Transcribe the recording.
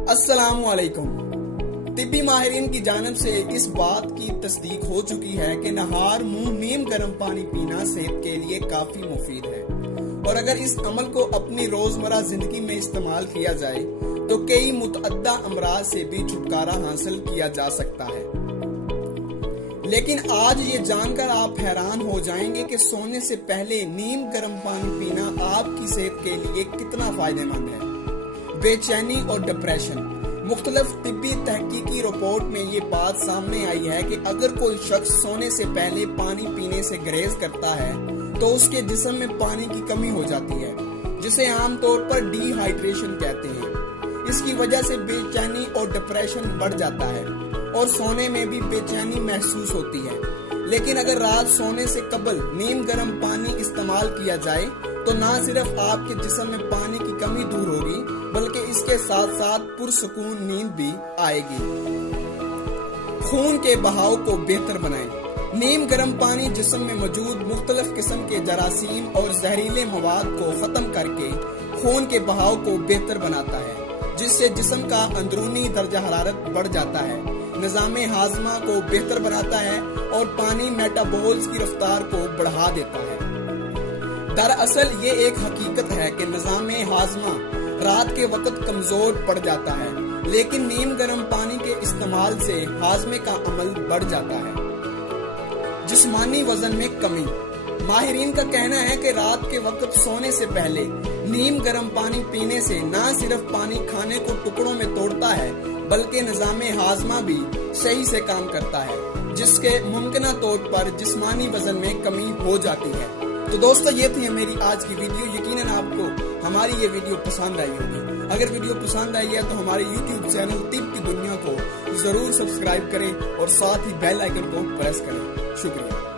अस्सलाम वालेकुम। तिब्बी माहिरीन की जानिब से इस बात की तस्दीक हो चुकी है कि नहार मुंह नीम गर्म पानी पीना सेहत के लिए काफी मुफीद है और अगर इस अमल को अपनी रोजमर्रा जिंदगी में इस्तेमाल किया जाए तो कई मुतअद्दा अमराज से भी छुटकारा हासिल किया जा सकता है। लेकिन आज ये जानकर आप हैरान हो जाएंगे कि सोने से पहले नीम गर्म पानी पीना आपकी सेहत के लिए कितना फायदेमंद है। बेचैनी और डिप्रेशन, मुख्तलिफ तिब्बी तहकीकी रिपोर्ट में ये बात सामने आई है कि अगर कोई शख्स सोने से पहले पानी पीने से गुरेज करता है तो उसके जिस्म में पानी की कमी हो जाती है, जिसे आमतौर पर डिहाइड्रेशन कहते हैं। इसकी वजह से बेचैनी और डिप्रेशन बढ़ जाता है और सोने में भी बेचैनी महसूस होती है। लेकिन अगर रात सोने से कबल नीम गर्म पानी इस्तेमाल किया जाए तो ना सिर्फ आपके जिस्म में पानी की कमी दूर होगी बल्कि इसके साथ साथ पुरसुकून नींद भी आएगी। खून के बहाव को बेहतर बनाएं। नीम गर्म पानी जिस्म में मौजूद मुख्तलिफ किस्म के जरासीम और जहरीले मवाद को खत्म करके खून के बहाव को बेहतर बनाता है, जिससे जिस्म का अंदरूनी दर्जा हरारत बढ़ जाता है, निज़ामे हाजमा को बेहतर बनाता है और पानी मेटाबॉल्स की रफ्तार को बढ़ा देता है। दरअसल ये एक हकीकत है कि निज़ामे हाजमा रात के वक्त कमजोर पड़ जाता है, लेकिन नीम गर्म पानी के इस्तेमाल से हाजमे का अमल बढ़ जाता है। जिस्मानी वजन में कमी, माहिरीन का कहना है कि रात के वक्त सोने से पहले नीम गर्म पानी पीने से न सिर्फ पानी खाने को टुकड़ों में तोड़ता है बल्कि निज़ामे हाजमा भी सही से काम करता है, जिसके मुमकिन तौर पर जिस्मानी वजन में कमी हो जाती है। तो दोस्तों, ये थी मेरी आज की वीडियो। यकीनन आपको हमारी ये वीडियो पसंद आई होगी। अगर वीडियो पसंद आई है तो हमारे YouTube चैनल तिब की दुनिया को जरूर सब्सक्राइब करें और साथ ही बेल आइकन को प्रेस करें। शुक्रिया।